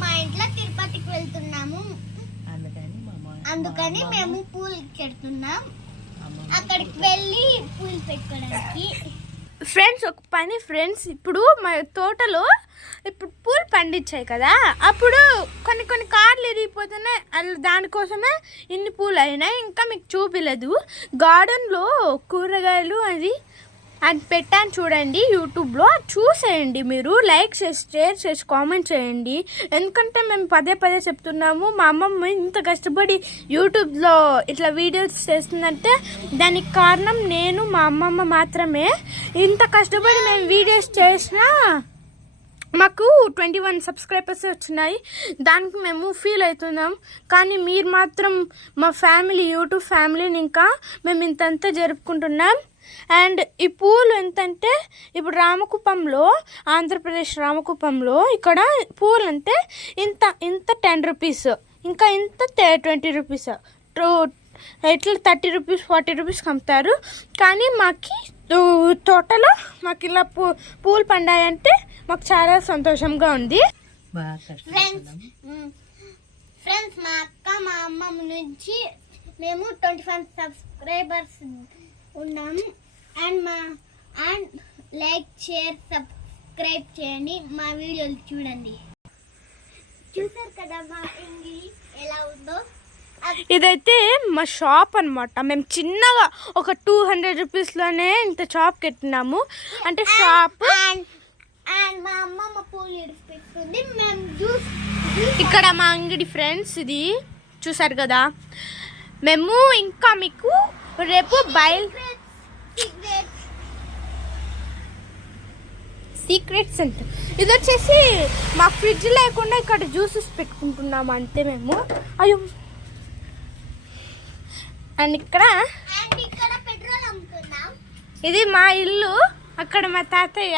మా ఇంట్లో తిరుపతికి వెళ్తున్నాము, అందుకని మేము పూలు పెడుతున్నాం. అక్కడికి వెళ్ళి పూలు పెట్టుకోవడానికి. ఫ్రెండ్స్ ఒక పని ఫ్రెండ్స్, ఇప్పుడు మా తోటలో ఇప్పుడు పూలు పండించాయి కదా, అప్పుడు కొన్ని కార్లు ఇరిగిపోతున్నాయి. దానికోసమే ఇన్ని పూలు అయినాయి. ఇంకా మీకు చూపిలేదు. గార్డెన్లో కూరగాయలు అది పెట్టాను చూడండి యూట్యూబ్లో, చూసేయండి. మీరు లైక్ చేసి షేర్ చేసి కామెంట్ చేయండి. ఎందుకంటే మేము పదే చెప్తున్నాము, మా అమ్మమ్మ ఇంత కష్టపడి యూట్యూబ్లో ఇట్లా వీడియోస్ చేస్తుందంటే దానికి కారణం నేను, మా అమ్మమ్మ మాత్రమే. ఇంత కష్టపడి మేము వీడియోస్ చేసినా మాకు 21 సబ్స్క్రైబర్స్ వచ్చినాయి. దానికి మేము ఫీల్ అవుతున్నాం. కానీ మీరు మాత్రం మా ఫ్యామిలీ, యూట్యూబ్ ఫ్యామిలీని ఇంకా మేము ఇంతంతా జరుపుకుంటున్నాం. అండ్ ఈ పూలు ఎంతంటే ఇప్పుడు రామకుప్పంలో, ఆంధ్రప్రదేశ్ రామకుప్పంలో ఇక్కడ పూలు అంటే ఇంత 10 రూపీస్, ఇంకా ఇంత 20 రూపీస్, ఇట్లా 30 రూపీస్ 40 రూపీస్కి అమ్ముతారు. కానీ మాకు తోటలో మాకు ఇలా పూలు పండాయంటే మాకు చాలా సంతోషంగా ఉంది. ఫ్రెండ్స్ మా అక్క మా అమ్మమ్మ నుంచి మేము 25 సబ్స్క్రైబర్స్ ఉన్నాము. అండ్ లైక్ షేర్ సబ్స్క్రైబ్ చేయండి, మా వీడియోలు చూడండి. చూసారు కదా మా ఇంగి ఎలా ఉందో. ఇదైతే మా షాప్ అనమాట. మేము చిన్నగా ఒక 200 రూపీస్లోనే ఇంత షాప్ కట్టినాము. అంటే షాప్ అండ్ మా అమ్మమ్మ పూలు ఇడిపిస్తుంది. మేము జ్యూస్ ఇక్కడ మా అంగడి ఫ్రెండ్స్, ఇది చూసారు కదా. మేము ఇంకా మీకు రేపు సీక్రెట్స్ అంటే ఇది వచ్చేసి మా ఫ్రిడ్జ్ లేకుండా ఇక్కడ జ్యూసెస్ పెట్టుకుంటున్నాము అంతే మేము. అయ్యో, అండ్ ఇక్కడ పెట్రోల్ అమ్ముతున్నాం. ఇది మా ఇల్లు, అక్కడ మా తాతయ్య.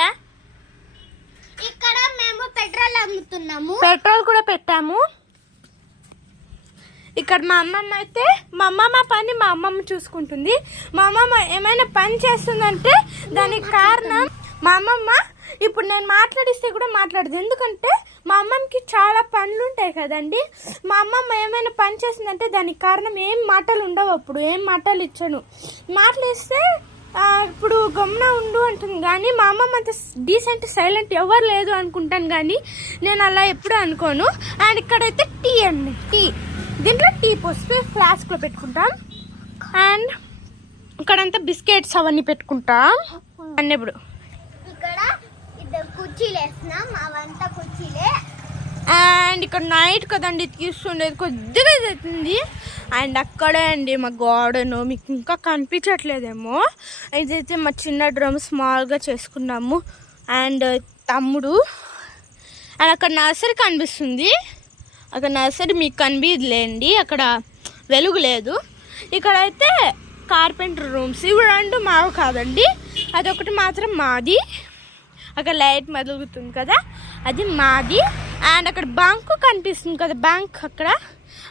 ఇక్కడ మేము పెట్రోల్ అమ్ముతున్నాము, పెట్రోల్ కూడా పెట్టాము. ఇక్కడ మా అమ్మమ్మ అయితే, మా అమ్మమ్మ పని మా అమ్మమ్మ చూసుకుంటుంది. మా అమ్మమ్మ ఏమైనా పని చేస్తుందంటే దానికి కారణం మా అమ్మమ్మ. ఇప్పుడు నేను మాట్లాడిస్తే కూడా మాట్లాడదు, ఎందుకంటే మా అమ్మమ్మకి చాలా పనులు ఉంటాయి కదండి. మా అమ్మమ్మ ఏమైనా పని చేస్తుందంటే దానికి కారణం ఏం మాటలు ఉండవు. అప్పుడు ఏం మాటలు ఇచ్చాను, మాటలు ఇస్తే ఇప్పుడు గమ్మున ఉండు అంటుంది. కానీ మా అమ్మమ్మ అంత డీసెంట్ సైలెంట్ ఎవరు లేదు అనుకుంటాను, కానీ నేను అలా ఎప్పుడు అనుకోను. అండ్ ఇక్కడైతే టీ అండి, టీ దీంట్లో టీ పోసి ఫ్లాస్క్లో పెట్టుకుంటాం. అండ్ ఇక్కడంతా బిస్కెట్స్ అవన్నీ పెట్టుకుంటాం. అండ్ ఇప్పుడు ఇక్కడ ఇద్దరు కుర్చీలు వేస్తున్నాం, అవంతా కుర్చీలే. అండ్ ఇక్కడ నైట్ కదండి తీసుకుండేది, కొద్దిగా అవుతుంది. అండ్ అక్కడే అండి మా గార్డెన్, మీకు ఇంకా కనిపించట్లేదేమో. ఇదైతే మా చిన్న డ్రమ్ స్మాల్గా చేసుకున్నాము. అండ్ తమ్ముడు, అండ్ అక్కడ నర్సరీ కనిపిస్తుంది. అక్కడ నర్సరీ మీకు కనిపించలేండి, అక్కడ వెలుగు లేదు. ఇక్కడైతే కార్పెంటర్ రూమ్స్, ఇవి 2 మావి కాదండి, అదొకటి మాత్రం మాది. అక్కడ లైట్ మదులుగుతుంది కదా, అది మాది. అండ్ అక్కడ బ్యాంకు కనిపిస్తుంది కదా, బ్యాంక్ అక్కడ,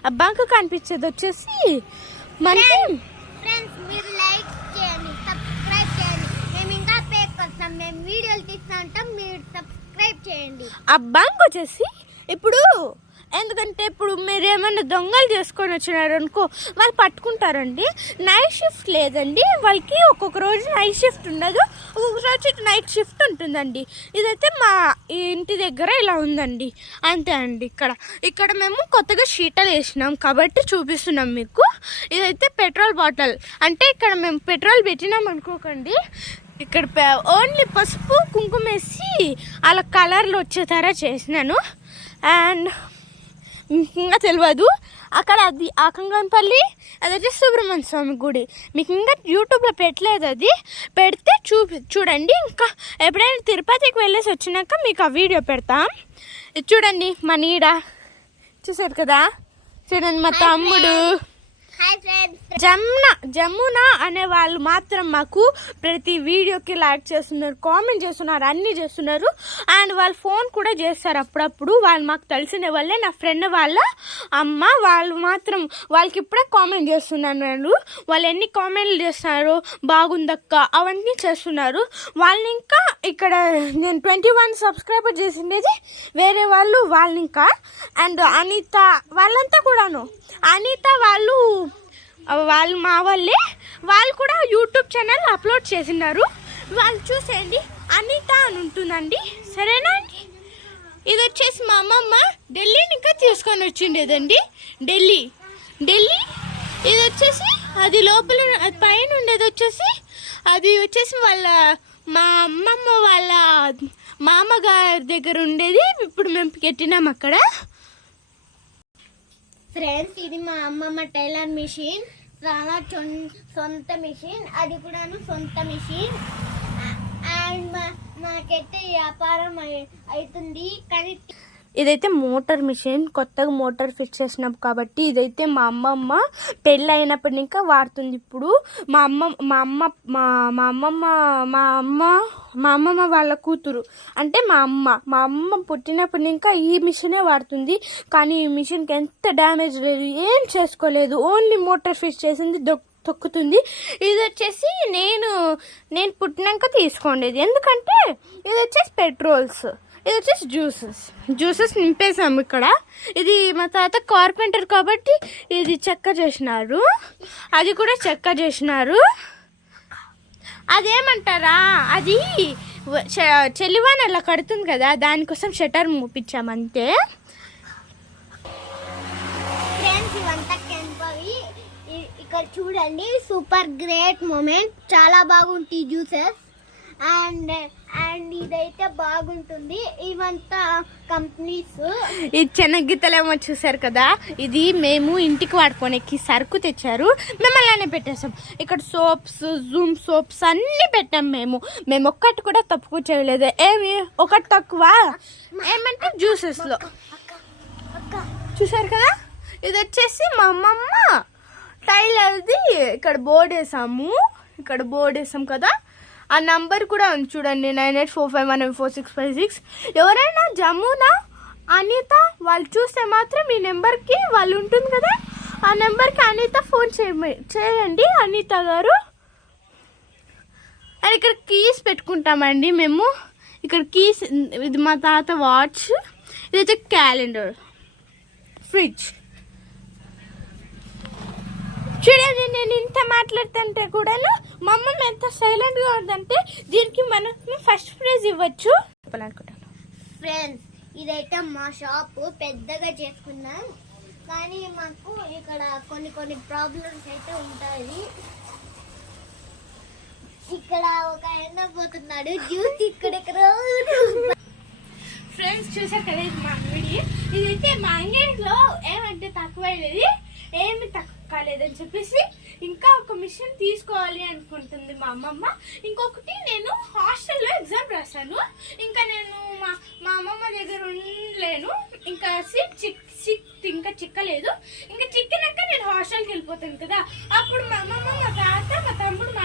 ఆ బ్యాంకు కనిపించేది వచ్చేసి మనకి. ఫ్రెండ్స్ మీరు లైక్ చేయండి, సబ్స్క్రైబ్ చేయండి. మేము ఇంకా పేక్ వస్తాం, మేము వీడియోలు తీస్తూ ఉంటాం, మీరు సబ్స్క్రైబ్ చేయండి. ఆ బ్యాంక్ వచ్చేసి ఇప్పుడు, ఎందుకంటే ఇప్పుడు మీరు ఏమైనా దొంగలు చేసుకొని వచ్చినారు అనుకో, వాళ్ళు పట్టుకుంటారండి. నైట్ షిఫ్ట్ లేదండి వాళ్ళకి, ఒక్కొక్క రోజు నైట్ షిఫ్ట్ ఉండదు, ఒక్కొక్క రోజు నైట్ షిఫ్ట్ ఉంటుందండి. ఇదైతే మా ఇంటి దగ్గర ఇలా ఉందండి, అంతే అండి. ఇక్కడ మేము కొత్తగా షీటలు వేసినాం కాబట్టి చూపిస్తున్నాం మీకు. ఇదైతే పెట్రోల్ బాటిల్, అంటే ఇక్కడ మేము పెట్రోల్ పెట్టినాం అనుకోకండి. ఇక్కడ ఓన్లీ పసుపు కుంకుమ వేసి అలా కలర్లు వచ్చేతారా చేసినాను. అండ్ ఇంకా తెలియదు అక్కడ, అది ఆకంగంపల్లి, అది వచ్చి సుబ్రహ్మణ్య స్వామి గుడి. మీకు ఇంకా యూట్యూబ్లో పెట్టలేదు, అది పెడితే చూడండి. ఇంకా ఎప్పుడైనా తిరుపతికి వెళ్ళేసి వచ్చినాక మీకు ఆ వీడియో పెడతాం. ఇది చూడండి మా నీడ, చూసారు కదా. చూడండి మా తమ్ముడు, హాయ్ ఫ్రెండ్స్. జమున అనే వాళ్ళు మాత్రం మాకు ప్రతి వీడియోకి లైక్ చేస్తున్నారు, కామెంట్ చేస్తున్నారు, అన్నీ చేస్తున్నారు. అండ్ వాళ్ళు ఫోన్ కూడా చేస్తారు అప్పుడప్పుడు. వాళ్ళు మాకు తెలిసిన వాళ్ళే, నా ఫ్రెండ్ వాళ్ళ అమ్మ. వాళ్ళు మాత్రం వాళ్ళకి ఇప్పుడే కామెంట్ చేస్తున్నాను. వాళ్ళు ఎన్ని కామెంట్లు చేస్తున్నారు, బాగుందక్క అవన్నీ చేస్తున్నారు. వాళ్ళని ఇంకా ఇక్కడ నేను 21 సబ్స్క్రైబర్ చేసిండేది వేరే వాళ్ళు ఇంకా. అండ్ అనిత వాళ్ళంతా కూడాను, అనిత వాళ్ళు మా వాళ్ళే. వాళ్ళు కూడా యూట్యూబ్ ఛానల్ అప్లోడ్ చేసినారు, వాళ్ళు చూసేయండి. అనిత అని ఉంటుందండి, సరేనా అండి? ఇది వచ్చేసి మా అమ్మమ్మ ఢిల్లీని ఇంకా తీసుకొని వచ్చిండేదండి. ఢిల్లీ ఇది వచ్చేసి అది లోపల పైన ఉండేది వచ్చేసి అది వచ్చేసి మా అమ్మమ్మ వాళ్ళ మామగారి దగ్గర ఉండేది. ఇప్పుడు మేము పెట్టినాం అక్కడ. ఫ్రెండ్స్, ఇది మా అమ్మమ్మ టైలర్ మిషన్, చాలా సొంత మిషన్, అది కూడాను సొంత మిషన్. అండ్ మాకైతే వ్యాపారం అవుతుంది. కానీ ఇదైతే మోటార్ మిషన్, కొత్తగా మోటార్ ఫిట్ చేసినాం కాబట్టి ఇదైతే మా అమ్మమ్మ పెళ్ళి అయినప్పటి ఇంకా వాడుతుంది. ఇప్పుడు మా అమ్మమ్మ వాళ్ళ కూతురు అంటే మా అమ్మ పుట్టినప్పటి ఇంకా ఈ మిషనే వాడుతుంది. కానీ ఈ మిషన్కి ఎంత డ్యామేజ్ లేదు, ఏం చేసుకోలేదు, ఓన్లీ మోటార్ ఫిట్ చేసింది తొక్కుతుంది. ఇది వచ్చేసి నేను పుట్టినాక తీసుకోండేది, ఎందుకంటే ఇది వచ్చేసి పెట్రోల్స్, ఇది వచ్చేసి జ్యూసెస్ నింపేసాము ఇక్కడ. ఇది మా తాత కార్పెంటర్ కాబట్టి ఇది చెక్క చేసినారు, అది కూడా చెక్క చేసినారు. అదేమంటారా, అది చెలివాన్ అలా కడుతుంది కదా, దానికోసం షటర్ మూపించామంతే. ఫ్రెండ్స్, ఇవంతా కెంపవి. ఇక్కడ చూడండి, సూపర్ గ్రేట్ మూమెంట్, చాలా బాగుంటాయి జ్యూసెస్. అండ్ ఇదైతే బాగుంటుంది. ఇవంతా కంపెనీస్. ఈ చెనగ్గిత్తలేమో చూసారు కదా, ఇది మేము ఇంటికి వాడుకోనికి సరుకు తెచ్చారు, మేము అలానే పెట్టేసాం. ఇక్కడ సోప్స్, జూమ్ సోప్స్ అన్నీ పెట్టాం. మేము ఒక్కటి కూడా తక్కువ చేయలేదు. ఏమి ఒకటి తక్కువ ఏమంటే జ్యూసెస్లో చూసారు కదా. ఇది వచ్చేసి మా అమ్మమ్మ టైలర్ది. ఇక్కడ బోర్డు వేసాం కదా, ఆ నంబర్ కూడా ఉంది చూడండి, 9845194656. ఎవరైనా జమున, అనిత వాళ్ళు చూస్తే మాత్రం ఈ నెంబర్కి వాళ్ళు ఉంటుంది కదా, ఆ నెంబర్కి అనిత ఫోన్ చేయండి, అనిత గారు. అండ్ ఇక్కడ కీస్ పెట్టుకుంటామండి మేము. ఇక్కడ కీస్, ఇది మా తాత వాచ్, ఇది వచ్చి క్యాలెండర్, ఫ్రిడ్జ్. చూడండి, నేను ఇంత మాట్లాడుతుంటే కూడాను మా అమ్మమ్మ ఎంత సైలెంట్గా ఉందంటే దీనికి మనం ఫస్ట్ ప్రైజ్ ఇవ్వచ్చు అనుకుంటాను. ఫ్రెండ్స్, ఇదైతే మా షాప్ పెద్దగా చేసుకున్నాం, కానీ మాకు ఇక్కడ కొన్ని ప్రాబ్లమ్స్ అయితే ఉంటాయి. ఇక్కడ ఒక ఆయన పోతున్నాడు, జ్యూస్ ఇక్కడ. ఫ్రెండ్స్, చూసారు కదా, ఇది మా అంగడి. ఇదైతే మా అంగడిలో ఏమంటే తక్కువైనది, ఏమి తక్కువ కాలేదని చెప్పేసి ఇంకా ఒక మిషన్ తీసుకోవాలి అనుకుంటుంది మా అమ్మమ్మ. ఇంకొకటి, నేను హాస్టల్లో ఎగ్జామ్ రాశాను, ఇంకా నేను మా అమ్మమ్మ దగ్గర ఉండలేను, ఇంకా సీట్ ఇంకా చిక్కలేదు. ఇంకా చిక్కినాక నేను హాస్టల్కి వెళ్ళిపోతాను కదా, అప్పుడు మా అమ్మమ్మ, మా తాత, మా తమ్ముడు, మా